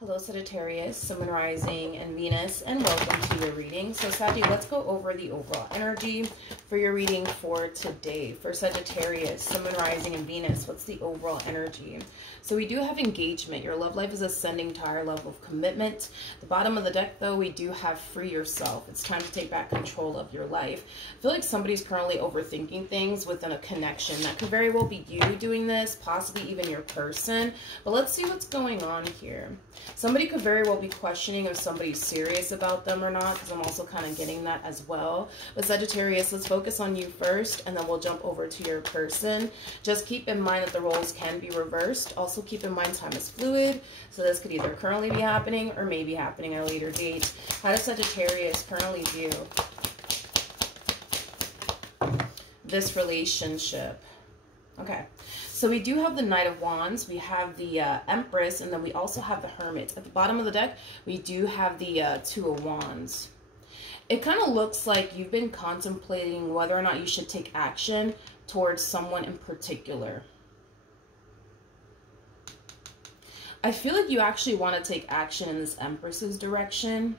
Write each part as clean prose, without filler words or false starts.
Hello Sagittarius, Sun, Moon, Rising, and Venus, and welcome to your reading. So Saggy, let's go over the overall energy for your reading for today. For Sagittarius, Sun, Moon, Rising, and Venus, what's the overall energy? So we do have engagement. Your love life is ascending to a higher level of commitment. The bottom of the deck, though, we do have free yourself. It's time to take back control of your life. I feel like somebody's currently overthinking things within a connection. That could very well be you doing this, possibly even your person. But let's see what's going on here. Somebody could very well be questioning if somebody's serious about them or not, because I'm also kind of getting that as well. But Sagittarius, let's focus on you first, and then we'll jump over to your person. Just keep in mind that the roles can be reversed. Also keep in mind time is fluid, so this could either currently be happening or may be happening at a later date. How does Sagittarius currently view this relationship? Okay, so we do have the Knight of Wands, we have the Empress, and then we also have the Hermit. At the bottom of the deck, we do have the Two of Wands. It kind of looks like you've been contemplating whether or not you should take action towards someone in particular. I feel like you actually want to take action in this Empress's direction.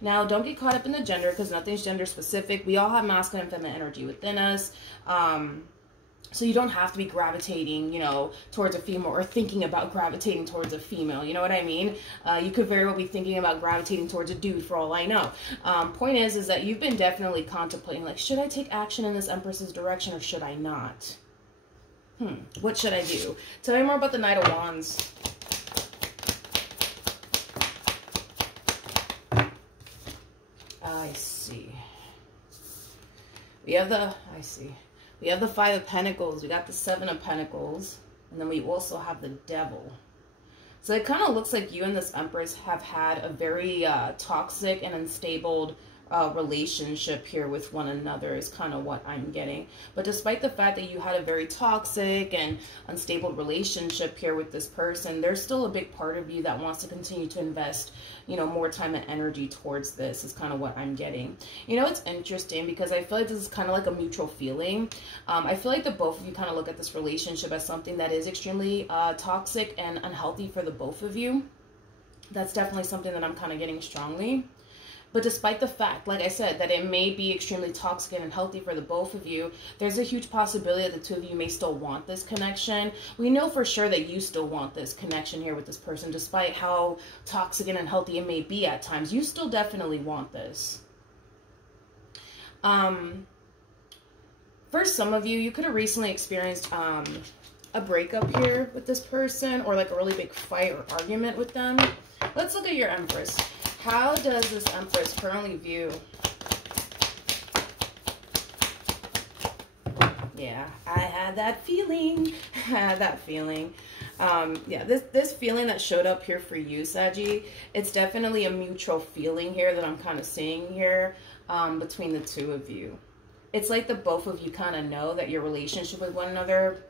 Now, don't get caught up in the gender, because nothing's gender specific. We all have masculine and feminine energy within us. So you don't have to be gravitating, you know, towards a female or thinking about gravitating towards a female. You know what I mean? You could very well be thinking about gravitating towards a dude for all I know. Point is that you've been definitely contemplating, like, should I take action in this Empress's direction or should I not? What should I do? Tell me more about the Knight of Wands. I see. We have the, We have the Five of Pentacles, we got the Seven of Pentacles, and then we also have the Devil. So it kind of looks like you and this Empress have had a very toxic and unstable relationship here with one another is kind of what I'm getting. But despite the fact that you had a very toxic and unstable relationship here with this person, there's still a big part of you that wants to continue to invest, you know, more time and energy towards this is kind of what I'm getting. You know, it's interesting because I feel like this is kind of like a mutual feeling. I feel like the both of you kind of look at this relationship as something that is extremely toxic and unhealthy for the both of you. That's definitely something that I'm kind of getting strongly. But despite the fact, like I said, that it may be extremely toxic and unhealthy for the both of you, there's a huge possibility that the two of you may still want this connection. We know for sure that you still want this connection here with this person, despite how toxic and unhealthy it may be at times. You still definitely want this. For some of you, you could have recently experienced a breakup here with this person, or like a really big fight or argument with them. Let's look at your Empress. How does this Empress currently view? Yeah, I had that feeling. I had that feeling. Yeah, this feeling that showed up here for you, Saggy, it's definitely a mutual feeling here that I'm kind of seeing here between the two of you. It's like the both of you kind of know that your relationship with one another,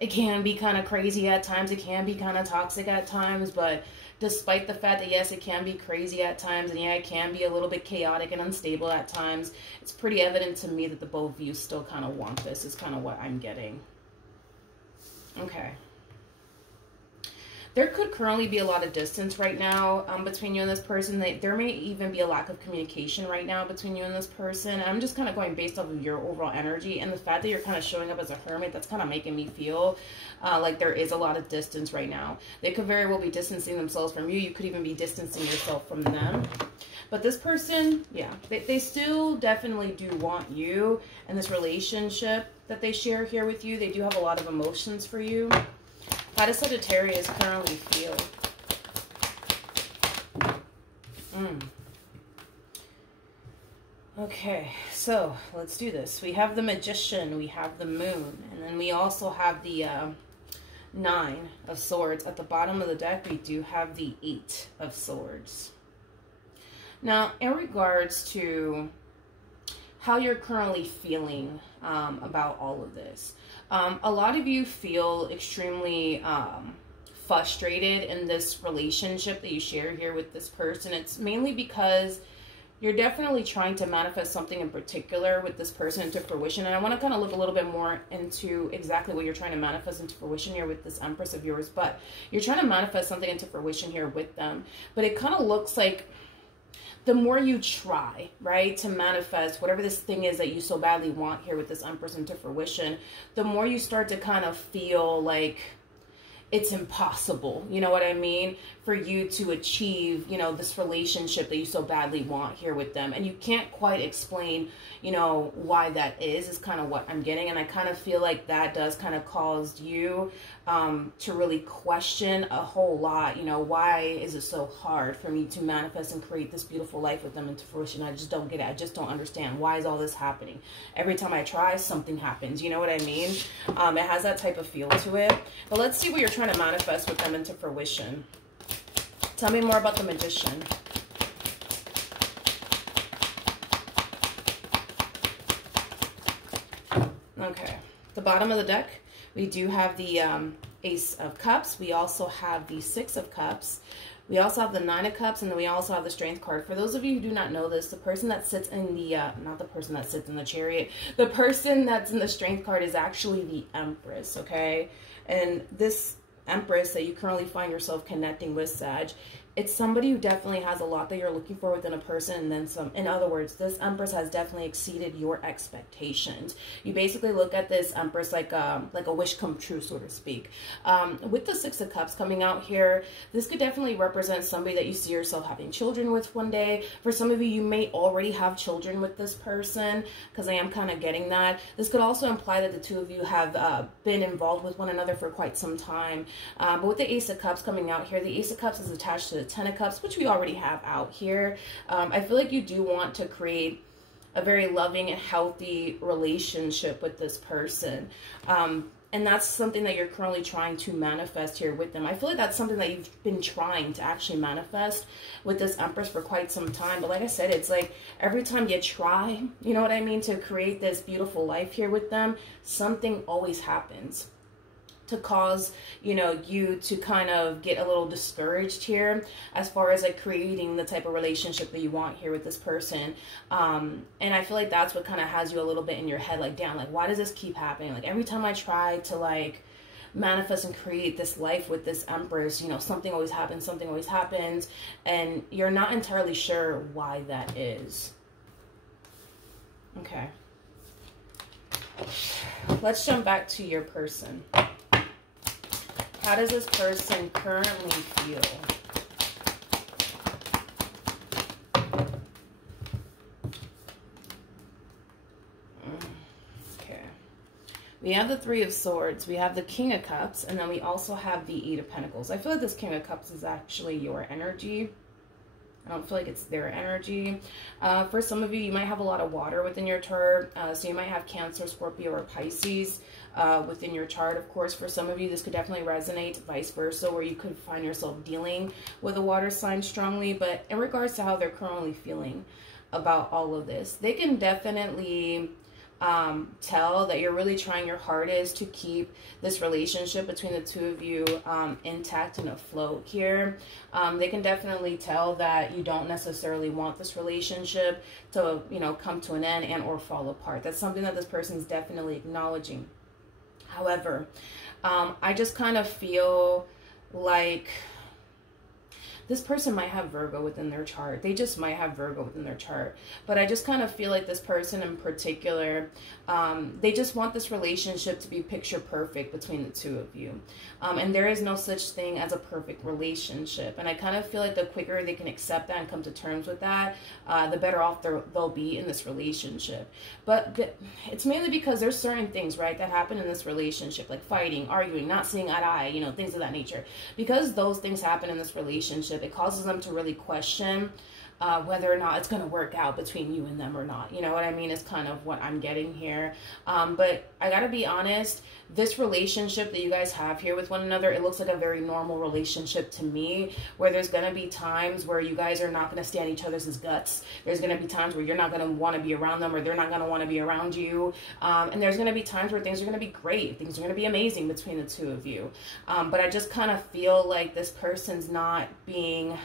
it can be kind of crazy at times. It can be kind of toxic at times, but despite the fact that, yes, it can be crazy at times, and yeah, it can be a little bit chaotic and unstable at times, it's pretty evident to me that the both of you still kind of want this, is kind of what I'm getting. Okay. There could currently be a lot of distance right now between you and this person. There may even be a lack of communication right now between you and this person. I'm just kind of going based off of your overall energy, and the fact that you're kind of showing up as a hermit, that's kind of making me feel like there is a lot of distance right now. They could very well be distancing themselves from you. You could even be distancing yourself from them. But this person, yeah, they still definitely do want you and this relationship that they share here with you. They do have a lot of emotions for you. How does Sagittarius currently feel? Okay, so let's do this. We have the Magician, we have the Moon, and then we also have the Nine of Swords. At the bottom of the deck, we do have the Eight of Swords. Now, in regards to how you're currently feeling about all of this, a lot of you feel extremely frustrated in this relationship that you share here with this person. It's mainly because you're definitely trying to manifest something in particular with this person into fruition. And I want to kind of look a little bit more into exactly what you're trying to manifest into fruition here with this Empress of yours. But you're trying to manifest something into fruition here with them. But it kind of looks like the more you try, right, to manifest whatever this thing is that you so badly want here with this Empress into fruition, the more you start to kind of feel like it's impossible, you know what I mean, for you to achieve, you know, this relationship that you so badly want here with them. And you can't quite explain, you know, why that is kind of what I'm getting. And I kind of feel like that does kind of cause you to really question a whole lot, you know, why is it so hard for me to manifest and create this beautiful life with them into fruition? I just don't get it. I just don't understand. Why is all this happening? Every time I try, something happens. You know what I mean? It has that type of feel to it. But let's see what you're trying to manifest with them into fruition. Tell me more about the Magician. Okay. The bottom of the deck, we do have the Ace of Cups. We also have the Six of Cups. We also have the Nine of Cups, and then we also have the Strength card. For those of you who do not know this, the person that sits in the, not the person that sits in the Chariot, the person that's in the Strength card is actually the Empress, okay? And this Empress that you currently find yourself connecting with, Sag, it's somebody who definitely has a lot that you're looking for within a person, and then some. In other words, this Empress has definitely exceeded your expectations. You basically look at this Empress like a wish come true, so to speak. With the Six of Cups coming out here, this could definitely represent somebody that you see yourself having children with one day. For some of you, you may already have children with this person, because I am kind of getting that. This could also imply that the two of you have been involved with one another for quite some time. But with the Ace of Cups coming out here, the Ace of Cups is attached to the Ten of Cups, which we already have out here. I feel like you do want to create a very loving and healthy relationship with this person. And that's something that you're currently trying to manifest here with them. I feel like that's something that you've been trying to actually manifest with this Empress for quite some time. But like I said, it's like every time you try, you know what I mean, to create this beautiful life here with them, something always happens to cause, you know, you to kind of get a little discouraged here as far as like creating the type of relationship that you want here with this person. And I feel like that's what kind of has you a little bit in your head, like, damn, like, why does this keep happening? Like, every time I try to like manifest and create this life with this Empress, you know, something always happens, and you're not entirely sure why that is. Okay. Let's jump back to your person. How does this person currently feel? Okay. We have the Three of Swords. We have the King of Cups. And then we also have the Eight of Pentacles. I feel like this King of Cups is actually your energy. I don't feel like it's their energy. For some of you, you might have a lot of water within your chart. So you might have Cancer, Scorpio, or Pisces within your chart. Of course, for some of you, this could definitely resonate, vice versa, where you could find yourself dealing with a water sign strongly. But in regards to how they're currently feeling about all of this, they can definitely tell that you're really trying your hardest to keep this relationship between the two of you intact and afloat here. They can definitely tell that you don't necessarily want this relationship to, you know, come to an end and or fall apart. That's something that this person is definitely acknowledging. However, I just kind of feel like this person might have Virgo within their chart. They just might have Virgo within their chart. But I just kind of feel like this person in particular, they just want this relationship to be picture perfect between the two of you. And there is no such thing as a perfect relationship. And I kind of feel like the quicker they can accept that and come to terms with that, the better off they'll be in this relationship. But it's mainly because there's certain things, right, that happen in this relationship, like fighting, arguing, not seeing eye to eye, you know, things of that nature. Because those things happen in this relationship, it causes them to really question whether or not it's going to work out between you and them or not. You know what I mean? It's kind of what I'm getting here. But I got to be honest, this relationship that you guys have here with one another, it looks like a very normal relationship to me, where there's going to be times where you guys are not going to stand each other's guts. There's going to be times where you're not going to want to be around them, or they're not going to want to be around you. And there's going to be times where things are going to be great. Things are going to be amazing between the two of you. But I just kind of feel like this person's not being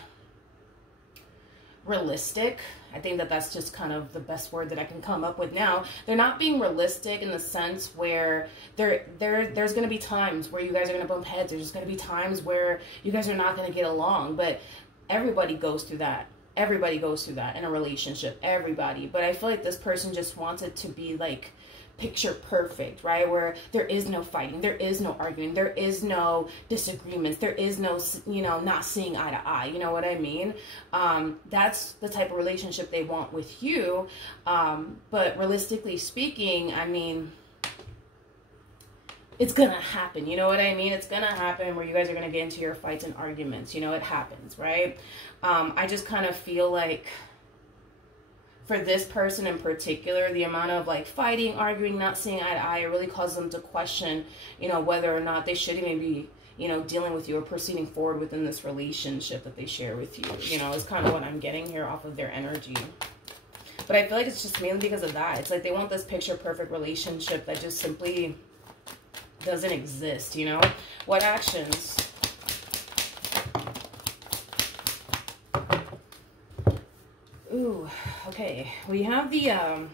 realistic. I think that that's just kind of the best word that I can come up with now. They're not being realistic in the sense where there's going to be times where you guys are going to bump heads. There's going to be times where you guys are not going to get along, but everybody goes through that. Everybody goes through that in a relationship, everybody. But I feel like this person just wants it to be like picture perfect, right? Where there is no fighting, there is no arguing, there is no disagreements, there is no, you know, not seeing eye to eye. You know what I mean? That's the type of relationship they want with you. But realistically speaking, I mean, it's gonna happen. You know what I mean? It's gonna happen where you guys are gonna get into your fights and arguments. You know, it happens, right? I just kind of feel like for this person in particular, the amount of like fighting, arguing, not seeing eye to eye, it really causes them to question, you know, whether or not they should even be, you know, dealing with you or proceeding forward within this relationship that they share with you. You know, is kind of what I'm getting here off of their energy. But I feel like it's just mainly because of that. It's like they want this picture perfect relationship that just simply doesn't exist, you know? What actions? Ooh, okay. We have the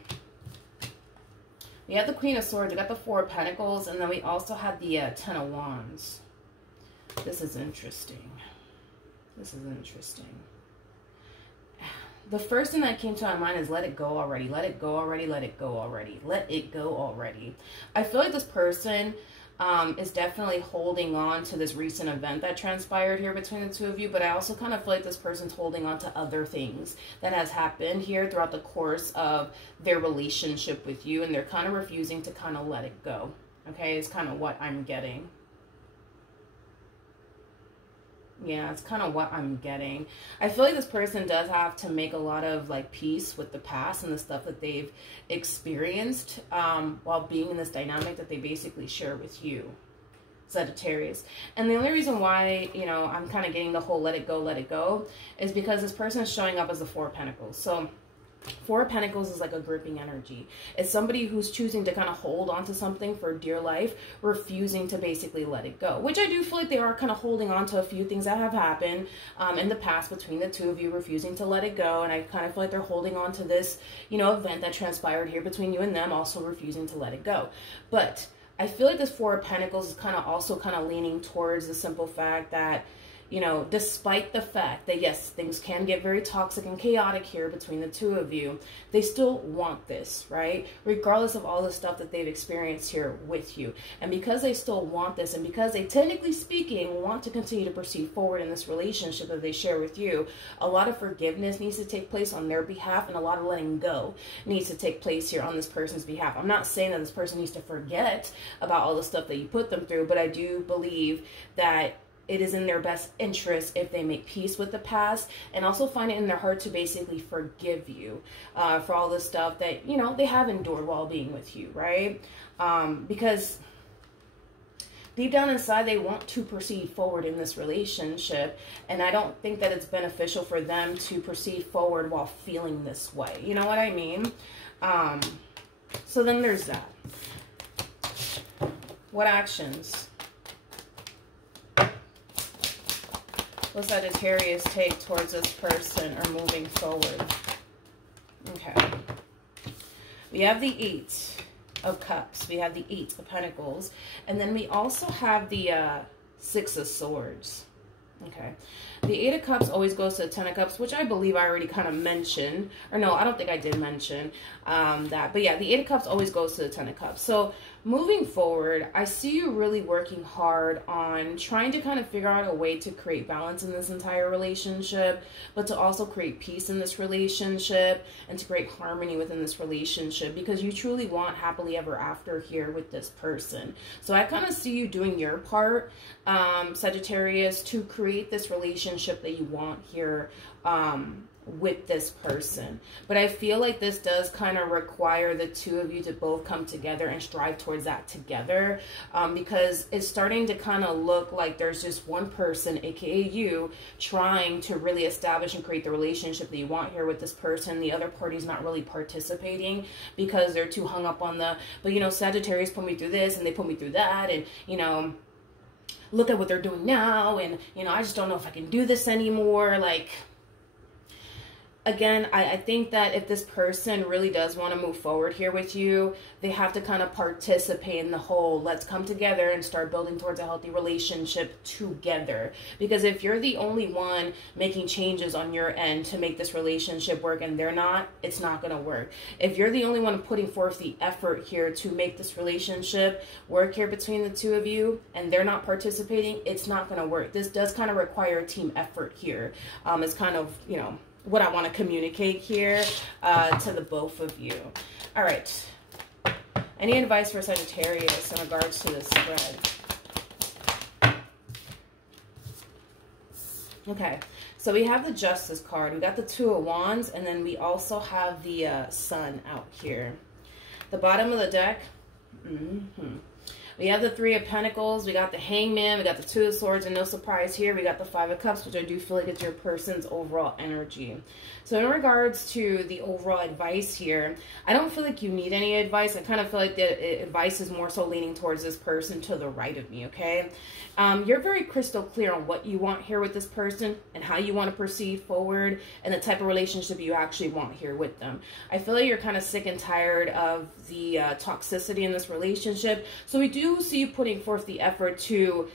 Queen of Swords. We got the Four of Pentacles, and then we also have the Ten of Wands. This is interesting. This is interesting. The first thing that came to my mind is let it go already. Let it go already. Let it go already. Let it go already. I feel like this person is definitely holding on to this recent event that transpired here between the two of you, but I also kind of feel like this person's holding on to other things that has happened here throughout the course of their relationship with you, and they're kind of refusing to kind of let it go. Okay, it's kind of what I'm getting. Yeah, it's kind of what I'm getting. I feel like this person does have to make a lot of like peace with the past and the stuff that they've experienced while being in this dynamic that they basically share with you, Sagittarius. And the only reason why, you know, I'm kind of getting the whole let it go is because this person is showing up as the Four of Pentacles. So Four of Pentacles is like a gripping energy. It's somebody who's choosing to kind of hold on to something for dear life, refusing to basically let it go, which I do feel like they are kind of holding on to a few things that have happened in the past between the two of you, refusing to let it go. And I kind of feel like they're holding on to this, you know, event that transpired here between you and them, also refusing to let it go. But I feel like this Four of Pentacles is kind of also kind of leaning towards the simple fact that, you know, despite the fact that, yes, things can get very toxic and chaotic here between the two of you, they still want this, right? Regardless of all the stuff that they've experienced here with you. And because they still want this, and because they, technically speaking, want to continue to proceed forward in this relationship that they share with you, a lot of forgiveness needs to take place on their behalf, and a lot of letting go needs to take place here on this person's behalf. I'm not saying that this person needs to forget about all the stuff that you put them through, but I do believe that it is in their best interest if they make peace with the past and also find it in their heart to basically forgive you for all the stuff that, you know, they have endured while being with you, right? Because deep down inside, they want to proceed forward in this relationship, and I don't think that it's beneficial for them to proceed forward while feeling this way. You know what I mean? So then there's that. What actions will Sagittarius take towards this person or moving forward? Okay. We have the Eight of Cups. We have the Eight of Pentacles. And then we also have the Six of Swords. Okay. The Eight of Cups always goes to the Ten of Cups, which I believe I already kind of mentioned. Or no, I don't think I did mention that. But yeah, the Eight of Cups always goes to the Ten of Cups. So moving forward, I see you really working hard on trying to kind of figure out a way to create balance in this entire relationship, but to also create peace in this relationship and to create harmony within this relationship, because you truly want happily ever after here with this person. So I kind of see you doing your part, Sagittarius, to create this relationship that you want here with this person. But I feel like this does kind of require the two of you to both come together and strive towards that together, because it's starting to kind of look like there's just one person, aka you, trying to really establish and create the relationship that you want here with this person. The other party's not really participating because they're too hung up on the, but you know, Sagittarius put me through this and they put me through that, and you know, look at what they're doing now, and you know, I just don't know if I can do this anymore. Like, again, I think that if this person really does want to move forward here with you, they have to kind of participate in the whole, let's come together and start building towards a healthy relationship together. Because if you're the only one making changes on your end to make this relationship work and they're not, it's not going to work. If you're the only one putting forth the effort here to make this relationship work here between the two of you and they're not participating, it's not going to work. This does kind of require a team effort here. It's kind of, you know, what I want to communicate here to the both of you. All right. Any advice for Sagittarius in regards to this spread? Okay. So we have the Justice card. We got the Two of Wands, and then we also have the Sun out here. The bottom of the deck. We have the Three of Pentacles, we got the Hangman, we got the Two of Swords, and no surprise here, we got the Five of Cups, which I do feel like it's your person's overall energy. So in regards to the overall advice here, I don't feel like you need any advice. I kind of feel like the advice is more so leaning towards this person to the right of me, okay? You're very crystal clear on what you want here with this person and how you want to proceed forward and the type of relationship you actually want here with them. I feel like you're kind of sick and tired of the toxicity in this relationship. So we do see you putting forth the effort to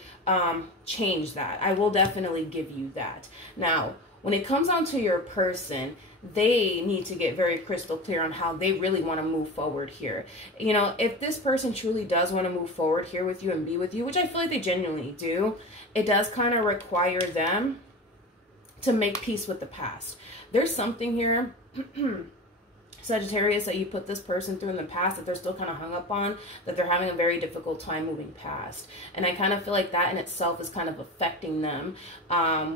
change that. I will definitely give you that. Now, when it comes on to your person, they need to get very crystal clear on how they really want to move forward here. You know, if this person truly does want to move forward here with you and be with you, which I feel like they genuinely do, it does kind of require them to make peace with the past. There's something here Sagittarius, that you put this person through in the past that they're still kind of hung up on, that they're having a very difficult time moving past. And I kind of feel like that in itself is kind of affecting them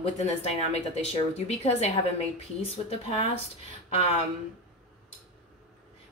within this dynamic that they share with you because they haven't made peace with the past.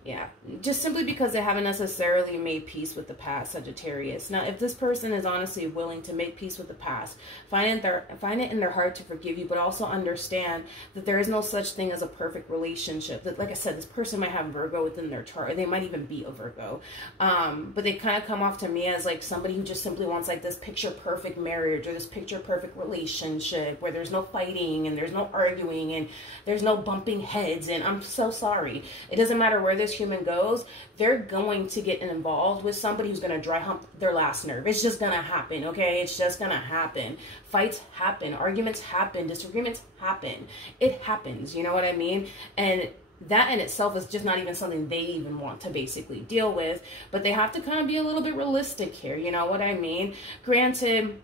Yeah, just simply because they haven't necessarily made peace with the past, Sagittarius. Now, if this person is honestly willing to make peace with the past, find it in their heart to forgive you, but also understand that there is no such thing as a perfect relationship. That, like I said, this person might have Virgo within their chart, or they might even be a Virgo. But they kind of come off to me as like somebody who just simply wants like this picture-perfect marriage or this picture-perfect relationship where there's no fighting and there's no arguing and there's no bumping heads. And I'm so sorry. It doesn't matter where this human goes, they're going to get involved with somebody who's going to dry hump their last nerve. It's just going to happen, okay? It's just going to happen. Fights happen. Arguments happen. Disagreements happen. It happens, you know what I mean? And that in itself is just not even something they even want to basically deal with, but they have to kind of be a little bit realistic here, you know what I mean? Granted,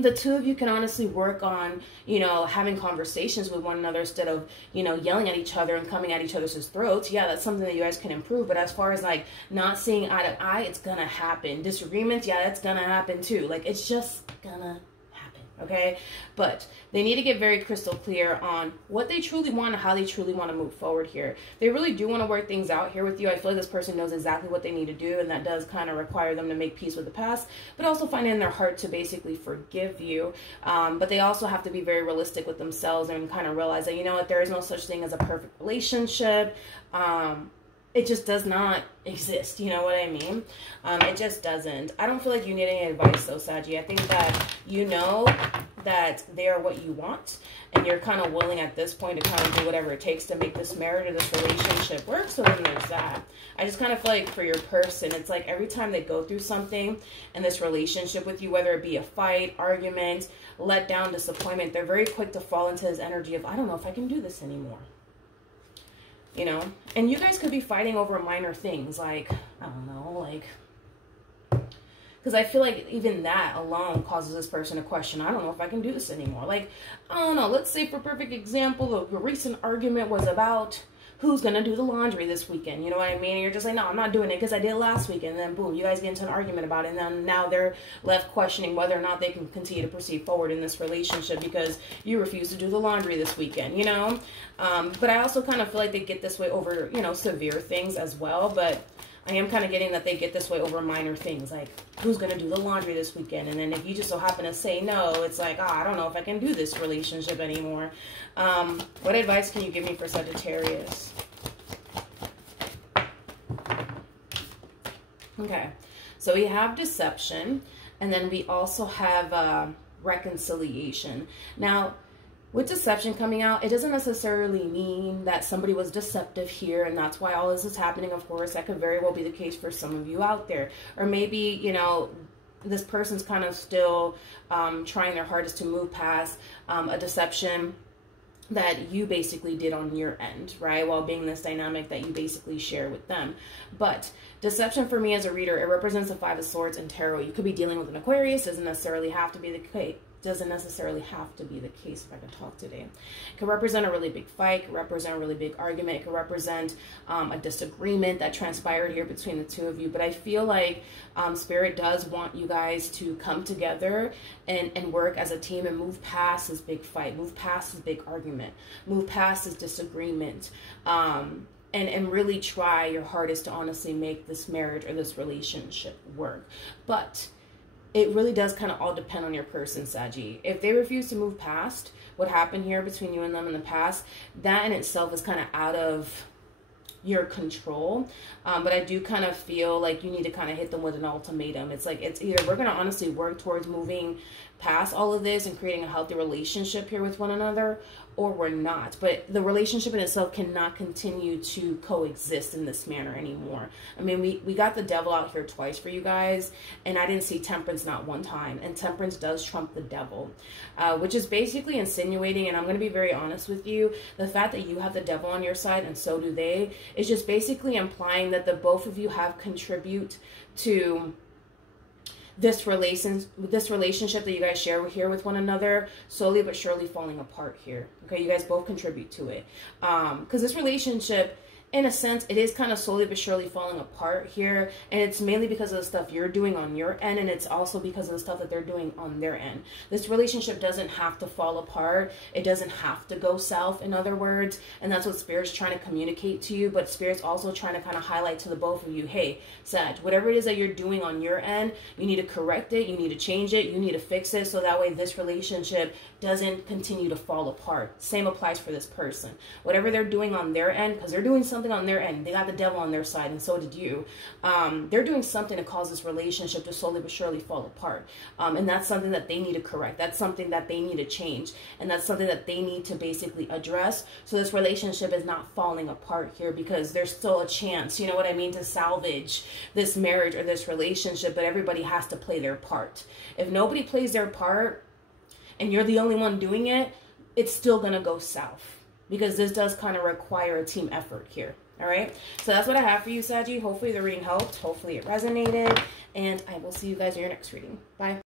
the two of you can honestly work on, you know, having conversations with one another instead of, you know, yelling at each other and coming at each other's throats. Yeah, that's something that you guys can improve. But as far as like not seeing eye to eye, it's gonna happen. Disagreements, yeah, that's gonna happen too. Like, it's just gonna happen, okay? But they need to get very crystal clear on what they truly want and how they truly want to move forward here. They really do want to work things out here with you. I feel like this person knows exactly what they need to do, and that does kind of require them to make peace with the past, but also find it in their heart to basically forgive you. But they also have to be very realistic with themselves and kind of realize that, you know what, there is no such thing as a perfect relationship. It just does not exist, you know what I mean? It just doesn't. I don't feel like you need any advice though, Saggy. I think that you know that they are what you want, and you're kind of willing at this point to kind of do whatever it takes to make this marriage or this relationship work. So then there's that. I just kind of feel like for your person, it's like every time they go through something in this relationship with you, whether it be a fight, argument, letdown, disappointment, they're very quick to fall into this energy of, I don't know if I can do this anymore. You know, and you guys could be fighting over minor things like, I don't know, like, because I feel like even that alone causes this person to question, I don't know if I can do this anymore. Like, I don't know, let's say for perfect example, the recent argument was about who's going to do the laundry this weekend. You know what I mean? And you're just like, no, I'm not doing it because I did it last weekend. And then boom, you guys get into an argument about it. And then now they're left questioning whether or not they can continue to proceed forward in this relationship because you refuse to do the laundry this weekend, you know? But I also kind of feel like they get this way over, you know, severe things as well. But I am kind of getting that they get this way over minor things, like who's going to do the laundry this weekend. And then if you just so happen to say no, it's like, oh, I don't know if I can do this relationship anymore. What advice can you give me for Sagittarius? Okay, so we have deception, and then we also have reconciliation. Now, With deception coming out, it doesn't necessarily mean that somebody was deceptive here and that's why all this is happening. Of course, that could very well be the case for some of you out there. Or maybe, you know, this person's kind of still trying their hardest to move past a deception that you basically did on your end, right? While being this dynamic that you basically share with them. But deception for me as a reader, it represents the Five of Swords in tarot. You could be dealing with an Aquarius, doesn't necessarily have to be the case. Doesn't necessarily have to be the case if I can talk today. It could represent a really big fight, it could represent a really big argument, it could represent a disagreement that transpired here between the two of you. But I feel like Spirit does want you guys to come together and work as a team and move past this big fight, move past this big argument, move past this disagreement. And really try your hardest to honestly make this marriage or this relationship work. But it really does kind of all depend on your person, Saggy. If they refuse to move past what happened here between you and them in the past, that in itself is kind of out of your control. But I do kind of feel like you need to kind of hit them with an ultimatum. It's like, it's either we're going to honestly work towards moving past all of this and creating a healthy relationship here with one another, or we're not. But the relationship in itself cannot continue to coexist in this manner anymore. I mean, we got the devil out here twice for you guys, and I didn't see temperance not one time. And temperance does trump the devil, which is basically insinuating, and I'm going to be very honest with you, the fact that you have the devil on your side and so do they, is just basically implying that the both of you have contribute to this relationship that you guys share here with one another, slowly but surely falling apart here. Okay, you guys both contribute to it. Because this relationship, in a sense, it is kind of slowly but surely falling apart here. And it's mainly because of the stuff you're doing on your end. And it's also because of the stuff that they're doing on their end. This relationship doesn't have to fall apart. It doesn't have to go south, in other words. And that's what Spirit's trying to communicate to you. But Spirit's also trying to kind of highlight to the both of you, hey, Sag, whatever it is that you're doing on your end, you need to correct it. You need to change it. You need to fix it. So that way this relationship doesn't continue to fall apart. Same applies for this person. Whatever they're doing on their end, because they're doing something on their end. They got the devil on their side, and so did you. They're doing something to cause this relationship to slowly but surely fall apart. And that's something that they need to correct. That's something that they need to change. And that's something that they need to basically address. So this relationship is not falling apart here, because there's still a chance, you know what I mean, to salvage this marriage or this relationship. But everybody has to play their part. If nobody plays their part and you're the only one doing it, it's still going to go south, because this does kind of require a team effort here. All right. So that's what I have for you, Saggy. Hopefully the reading helped. Hopefully it resonated. And I will see you guys in your next reading. Bye.